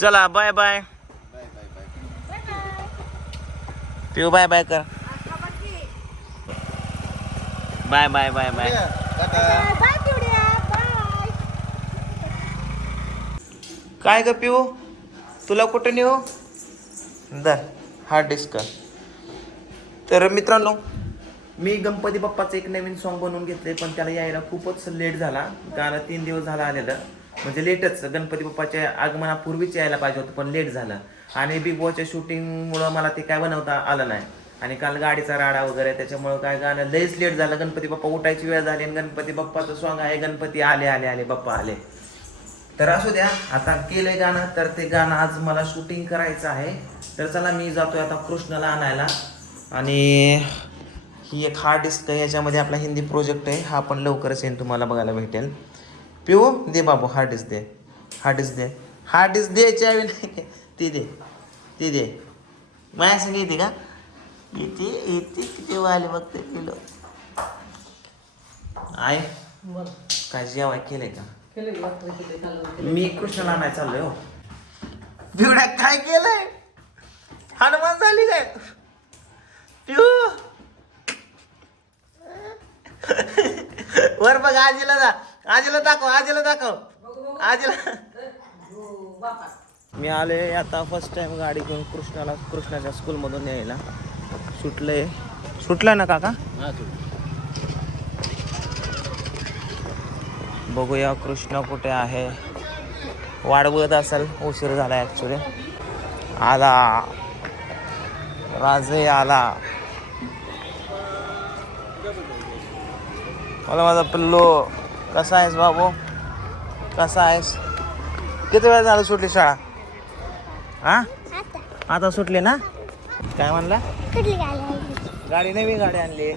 चला bye bye Piu bye bye कर. Bye bye bye bye काय ग पिऊ? तुला कुठे नेऊ? दर हार्ड डिस्क तर मित्रांनो मी गणपती बाप्पाचं एक नवीन सॉन्ग बनवून घेतले पण त्याला यायला खूपच लेट झाला. गाणं तीन दिवस झाला आलेलं. म्हणजे लेटच. गणपती बाप्पाच्या आगमनापूर्वीच यायला पाहिजे होतं पण लेट झालं. आणि बिग बॉसच्या शूटिंगमुळं मला ते काय बनवता आलं नाही. आणि काल गाडीचा राडा वगैरे त्याच्यामुळं काय गाणं लयच लेट झालं. गणपती बाप्पा उठायची वेळ झाली आणि गणपती बाप्पाचं सॉंग आहे गणपती आले आले आले बाप्पा आले. तर असू द्या आता केलंय गाणं तर ते गाणं आज मला शूटिंग करायचं आहे. तर चला मी जातोय आता कृष्णाला आणायला. आणि ही एक हार्ड डिस्क आहे याच्यामध्ये आपला हिंदी प्रोजेक्ट आहे. हा पण लवकरच येईन तुम्हाला बघायला भेटेल. पिऊ दे बाबू हार्ड डिस्क दे. हार्ड डिस्क दे. हार्ड डिस्क द्यायची हवी नाही. ती दे. ती दे. माझ्या संग येते का? येते येते. किती वाले बघते किलो आहे काय जेवाय केलंय का? मी कृष्णाला नाही चाललोय हो. बिवड्या काय केलंय? हनुमान झाली काय? पिऊ. वर बघ आजीला जा. आजीला दाखव आजीला दाखव. आजीला. मी आले आता फर्स्ट टाइम गाडी घेऊन कृष्णाला कृष्णाच्या स्कूलमधून यायला. सुटलंय. सुटलं ना काका? बघूया कृष्ण कुठे आहे. वाढवत असेल उशीर झाला ॲक्च्युली आला. राजे आला. मला माझा पिल्लो. कसा आहेस बाबू? कसा आहेस? किती वेळ झालं सुटली शाळा? हा? आता. सुटली ना? काय म्हणला? गाडी गाडी नवी गाडी आणली.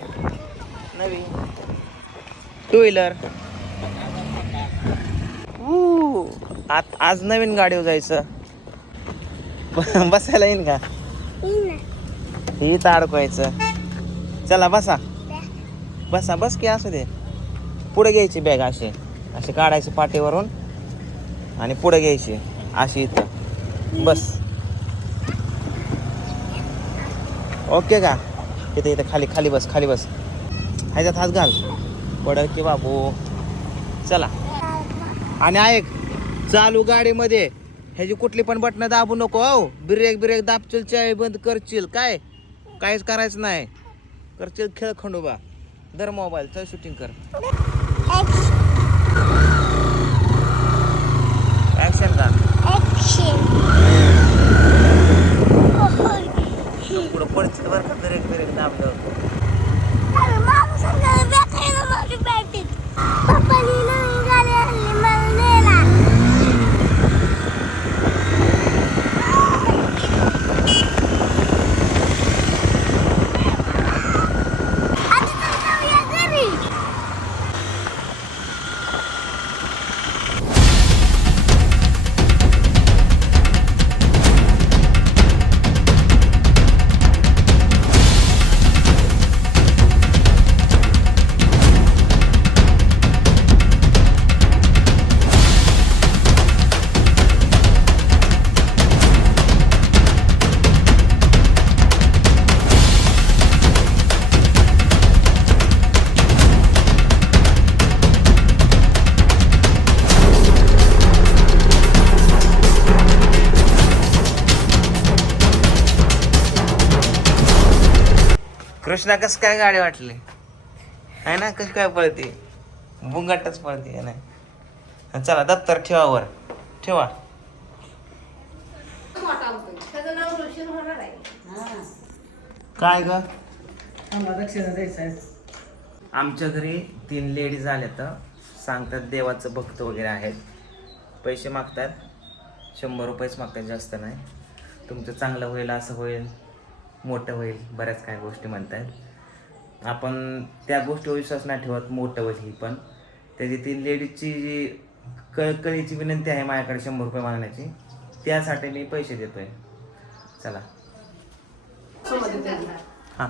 नवी. टू व्हीलर आत आज नवीन गाडीवर जायचं. बसायला येईन का? ही तर अडकवायचं. चला बसा. बसा बस की असू दे. पुढे घ्यायची बॅग अशी. अशी काढायची पाठीवरून आणि पुढे घ्यायची. अशी इथं. बस. ओके का? इथं इथं खाली खाली बस खाली बस. ह्याच्यात हात घाल. पडल की बाबू? चला. आणि ऐक चालू गाडीमध्ये ह्याची कुठली पण बटणं दाबू नको हो. ब्रेक ब्रेक दाबशील चाय बंद करशील काय? काहीच करायचं नाही. करशील खेळ खंडोबा. दर मोबाईल चल शूटिंग कर. ऍक्शन का पुढं कृष्णा कस काय गाडी वाटली? आहे ना कशी काय पळते? बुंगाटच पळते नाही चला दप्तर ठेवा वर. ठेवा. काय ग? आमच्या घरी तीन लेडीज आल्या तर सांगतात देवाचं भक्त वगैरे आहेत. पैसे मागतात. शंभर रुपयेच मागतात जास्त नाही. तुमचं चांगलं होईल असं होईल. मोठं होईल बऱ्याच काय गोष्टी म्हणतात आपण त्या गोष्टीवर विश्वास नाही ठेवत मोठं होईल ही पण. त्याची ती लेडीजची जी कळकळीची विनंती आहे माझ्याकडे शंभर रुपये मागण्याची त्यासाठी मी पैसे देतोय. चला. हां.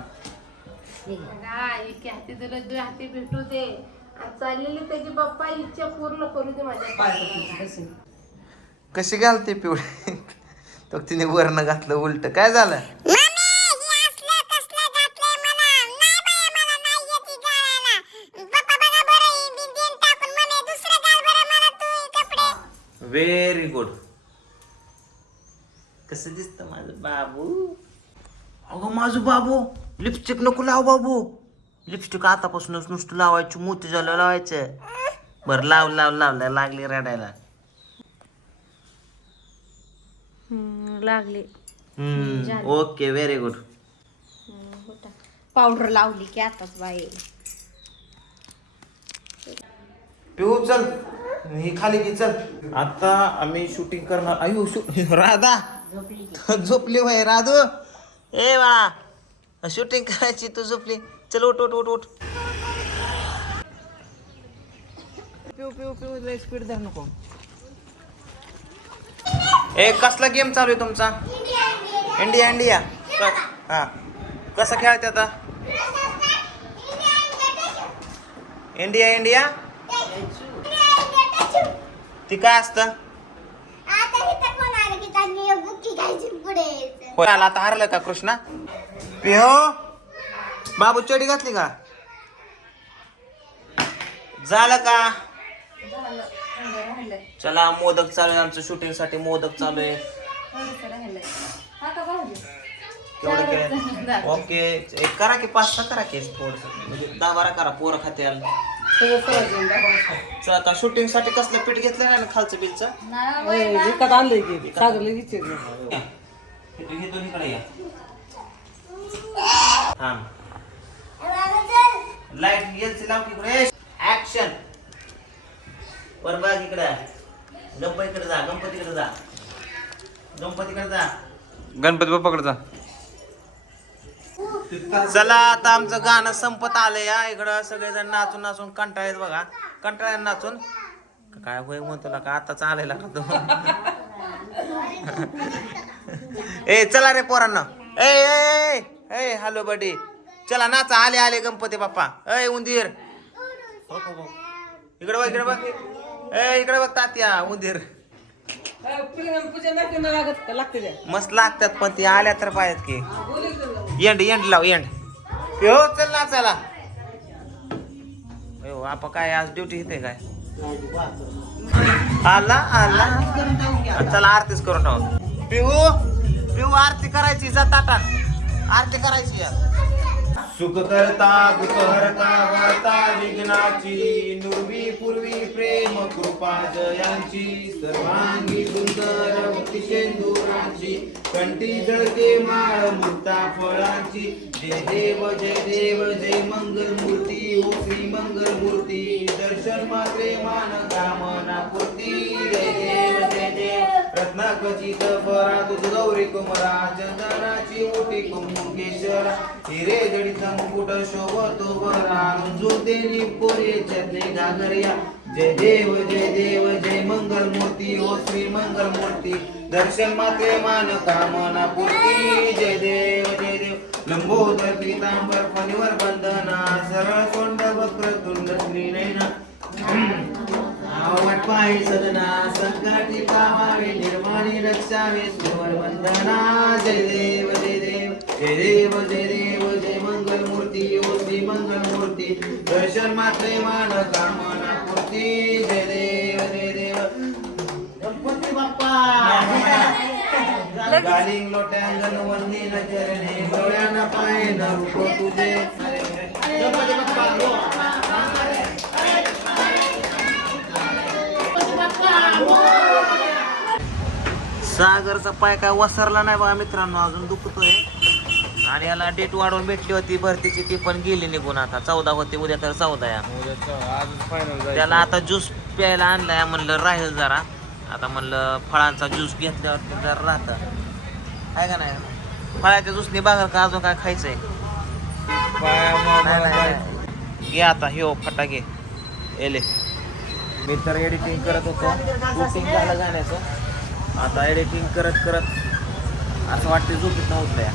हाती तुला दोन हाती भेटू दे चाललेली त्याची बाप्पा इच्छा पूर्ण करू दे माझ्या कशी घालते पिवळे? तो तिने वर्ण घातलं उलट. काय झालं? व्हेरी गुड कसं दिसतं माझं बाबू? अगं माझं बाबू लिपस्टिक नको लाव बाबू. लिपस्टिक आतापासूनच नुसतं लावायची मोती झालं लावायचं. बरं लाव लाव लावलं लागली रडायला. लागले. हम्म, ओके व्हेरी गुड पावडर लावली की आताच बाई. पिऊ चल. ही खाली की चल. आता आम्ही शूटिंग करणार. अयो शू राधा. झोपली. वय राधू. ए बाळा शूटिंग करायची तू झोपली. चल उठ उठ उठ उठ. पिऊ पिऊ पिऊ लय स्पीड धर नको. ए कसला गेम चालू आहे तुमचा? इंडिया इंडिया हा. कसा खेळते आता? इंडिया इंडिया ती काय असतं? होय आला. आता हारलं का कृष्णा? पिहो. बाबू चडी घातली का? झालं का? चला मोदक चालू आहे आमचं शूटिंगसाठी. मोदक चालू आहे. केवढं केलं ओके. एक करा की पाच सहा करा की थोडस. म्हणजे दहा बारा करा पोरं खात्याल. चला आता शूटिंगसाठी कसलं पीठ घेतलं नाही ना खालचं बिलचं? विकत आणलंय की सागरला विचारलं इकडे या थांब. लाइट गेलची लाव इकडे. ऍक्शन वर बघ इकडे. गणपतीकडे जा गणपतीकडे जा. गणपतीकडे जा. गणपती बाप्पाकडे जा. चला आता आमचं गाणं संपत आलंय या इकडं सगळेजण नाचून नाचून कंटाळेत बघा. कंटाळ्यात नाचून. काय होय म्हणतो का? आता चालायला का तो. ए चला रे पोरांना. ए ए, ए हॅलो बडी. चला नाचा. आले आले गणपती बाप्पा. ए उंदीर. इकडे बघ इकडे बघ. ए इकडे बघ तात्या उंदीर. मस्त लागतात पण ती आल्या तर पाहिजेत की. एंड एंड लाव एंड हो चल ना चला. हो आपण काय आज ड्युटी इथे काय? आला आला. चला आरतीच करून टाकू. पिहू पिहू आरती करायची जा ताटा आरती करायची या सुख करता दुःख हरता वार्ता विघ्नाची नुरवी पूर्वी प्रेम कृपा जयांची सर्वांगी सुंदर भक्ती शेंदुराची कंठी जळके माळ मुक्ता फळांची. जय देव जय देव जय मंगल मूर्ती ओ श्री मंगल मूर्ती दर्शन मात्रे मान कामना पूर्ती जय देव. जय देव रत्नाकचित परा तुझ गौरी कुमरा चंदनाची मोठी कुंभकेश्वर हिरे जडीचा मुकुट शोभतो बरा जुतेनी पोरे चरणे घागरिया जय देव जय देव जय मंगल मूर्ती ओ श्री मंगल मूर्ती दर्शन मात्रे मान कामना पूर्ती जय देव जय देव लंबोदर पीतांबर फणीवर बंदना सरळ कोंड वक्र तुंड श्री नैना आवड पाय सदना संकटी पावावे निर्माणी रक्षावे सुवर वंदना जय देव जय देव जय देव जय देव जय मंगल मूर्ती ओ श्री मंगल मूर्ती दर्शन मात्रे मान कामना पूर्ती जय देव जय देव. गणपती बाप्पा! गालिंग लोट्यांगण वंदीन चरणे डोळ्यानं पाय न रूप तुझे सागरचा पाय काय वसरला नाही बघा मित्रांनो अजून दुखतोय. आणि याला डेट वाढवून भेटली होती भरतीची ती पण गेली निघून आता. चौदा होती उद्या तर चौदा या. त्याला आता ज्यूस प्यायला आणलाय म्हणलं राहील जरा. आता म्हणलं फळांचा ज्यूस घेतल्यावर जरा राहतं. आहे का नाही? फळाच्या ज्यूसने बघा का अजून काय खायचंय. घे आता ह्यो फटाके. एले मी तर एडिटिंग करत होतो. शूटिंग झालं गाण्याचं. आता एडिटिंग करत करत असं वाटतं झोपीत नव्हतं या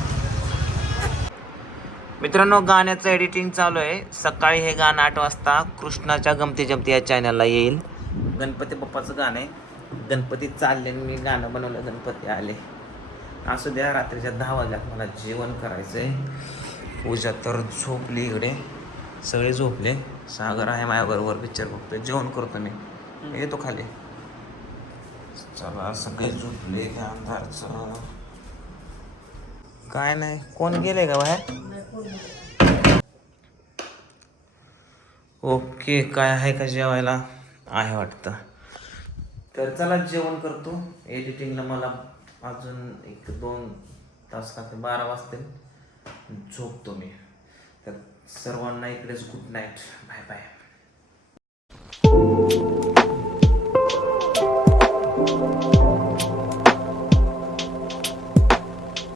मित्रांनो गाण्याचं एडिटिंग चालू आहे. सकाळी हे गाणं आठ वाजता कृष्णाच्या गमती जमती या चॅनलला येईल. गणपती बाप्पाचं गाणं आहे. गणपती चालले आणि मी गाणं बनवलं गणपती आले. असू द्या रात्रीच्या दहा वाजल्यात मला जेवण करायचं आहे पूजा तर झोपली इकडे. सगळे झोपले. सागर आहे माझ्याबरोबर पिक्चर बघतोय. जेवण करतो मी. येतो खाली. चला सगळे झोपले त्या अंधारचं? काय नाही कोण गेले का बाहेर? ओके काय आहे का जेवायला? आहे वाटतं. तर चला जेवण करतो. एडिटिंगला मला अजून एक दोन तास का ते बारा वाजतील. झोपतो मी. तर सर्वांना इकडेच गुड नाईट बाय बाय